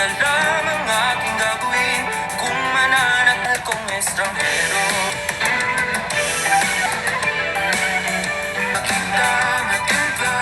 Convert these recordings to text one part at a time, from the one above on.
Alam ang aking gagawin kung mananakal kong estranghero. Nakita natin ka.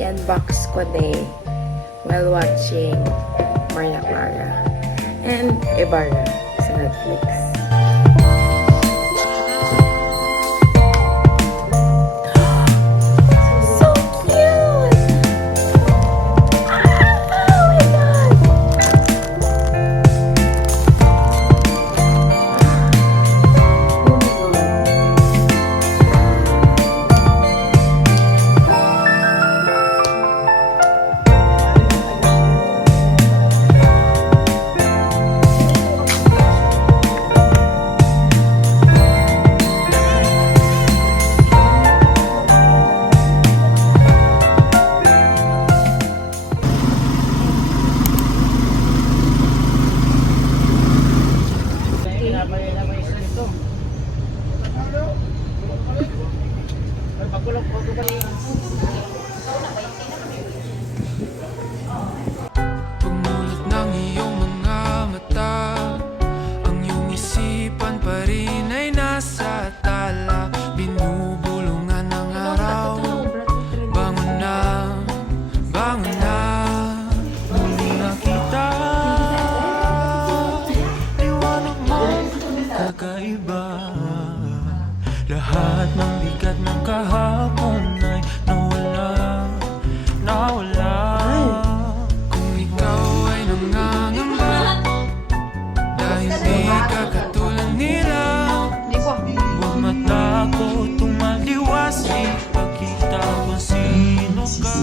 I-unbox ko din while watching Maria Clara and Ibarra sa Netflix. So cute! Oh my God! Pagmulat ng iyong mga mata, ang iyong isipan pa rin ay nasa tala. Binubulungan ng araw. Bangon na, bangon na. Muli nakita liwanag mo kakaiba. Lahat ng bigat ng kahapon ay nawala, nawala. Kung ikaw ay nangangamba dahil di ka katulad nila, huwag matakot tumaliwas, ipakita kung sino ka.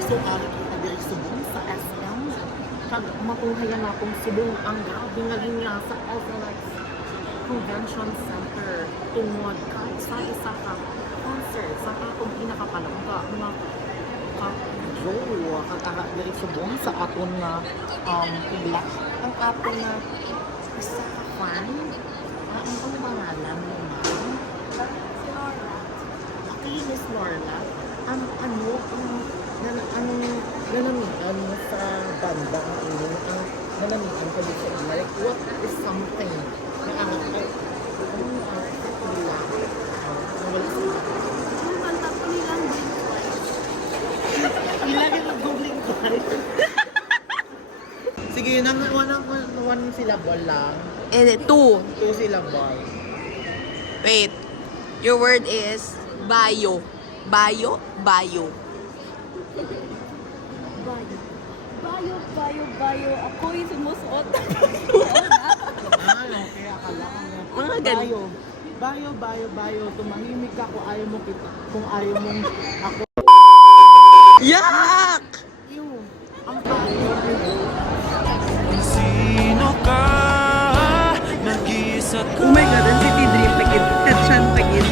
So, alit ko pag-irig subong sa SM. Pag makuhayan akong subong ang gabi nga linya sa SLX Convention Center tungod kahit sa isa ka concert sa akong pinakapalangga nga ka-Joe kag-irig subong sa aton nga pula ang aton nga isa ka fan ang pangalan mo na okay, Miss Norla ano nanamitan mo sa banda ng inyo ang nanamitan ko dito sa like what is something na ang nila nawala sa yung kanta ko nilang ilagay ng googling twice sige one syllable lang Two syllable wait, your word is bayo. Bayo. Bayo. Ako'y sumusuot. okay, akala ko Mga ganun. Bayo. Tumahimik ka kung ayaw mo kita. Kung ayaw mong ako. Yak! Yung, ang bayo. Kung sino ka, nag-iisa ka. Oh my God, ang city dream pagid. Tatsan pagid.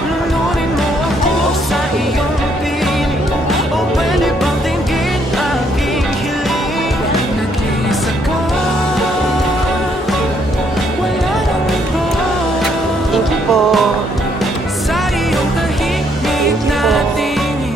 Lulunin mo ako sa iyong piling. O pwede bang tingin aking hiling? Nag-iisa ka, po. Sa iyong tahimik na tingin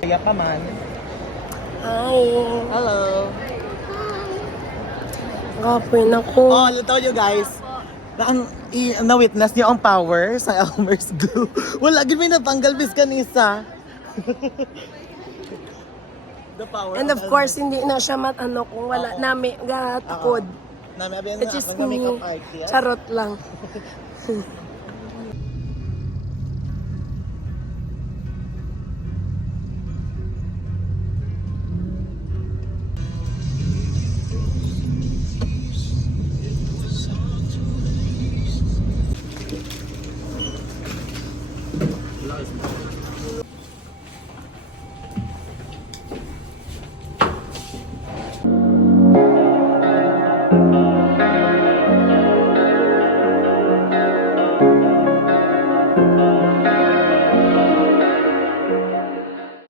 Kaya pa man. Hi. Hello. Kapoy na ko. Oh, luto you guys. Na-witness niyo ang power sa Elmer's glue. Wala, gid may natanggal bis kanisa. The power And of course, hindi na siya matano kung wala nami gatakod. Nami abi It's just na me. makeup artist. Charot lang.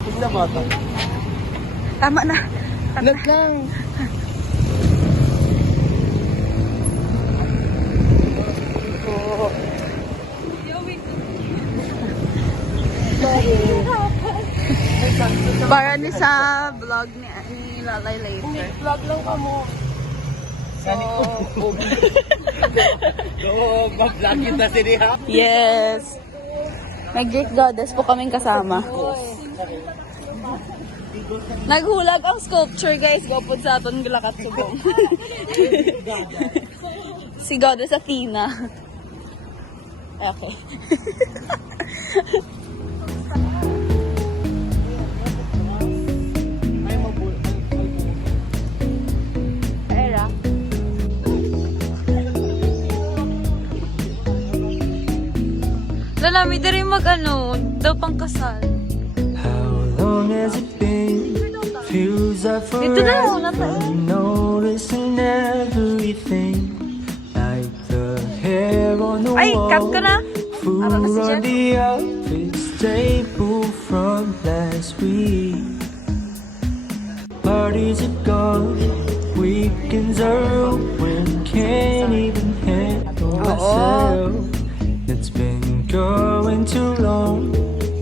Hindi na bata. Tama na. Net lang. Para ni sa vlog ni Lalay later. Vlog lang ka mo. Mag-vlog kita si Riha. Yes. Nag-Greek Goddess po kaming kasama. Naghulag ang sculpture guys. Gopod sa aton gulakat subong. Si Goddess Athena. Okay. Era. Lalami din rin mag-ano, daw pang kasal. How long has it been? Feels like Dito na ako, nasa forever. Noticing everything, like the hair on the Ay, cut ko na. Food Ano na si on Jen? the outfit, staple from last week. Parties are gone, weekends are open, can't even handle myself. It's been too long.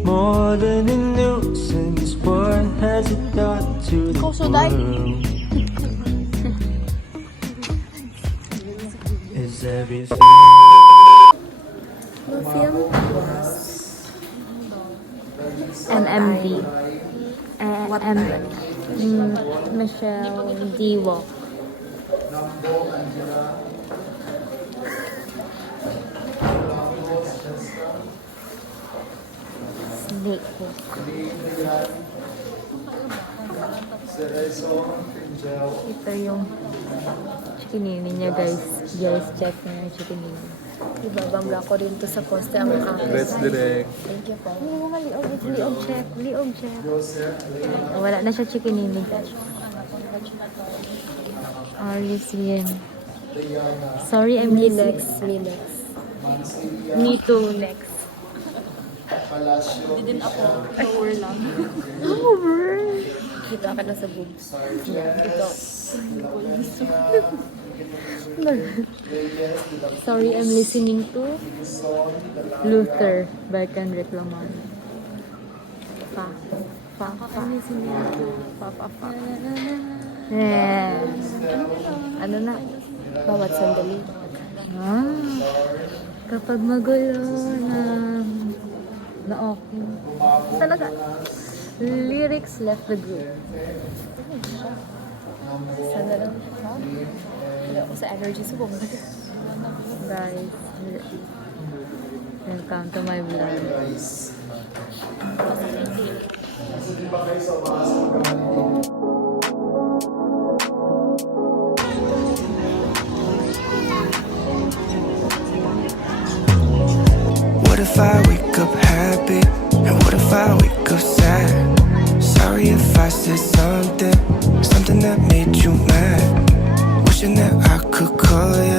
More than a nuisance, what has it done to the Kosoday. world? Is everything No film? MMD. Michelle Diwo. Snake book. Ito yung chikinini niya, guys. Guys, check na yung chikinini. Ibabangga ko rin to sa poste ang akin. Let's direct. Thank you po. Liog check. Liog check. Wala na siya chikinini, guys. RUCM. Sorry, I'm Me busy. next. Me next. Me too, next. Kita ka na sa boobs. Sorry, I'm listening to Luther by Kendrick Lamar. I'm listening to Fa. Yeah. Ano na? Bawat sandali. Kapag magulo na okay. Talaga. Lyrics left the group. Sana lang. Wala ako sa energy sa bomba. Guys, welcome to my vlog. What if I wake up happy? And what if I wake up sad? Sorry if I said something that made you mad. Wishing that I could call you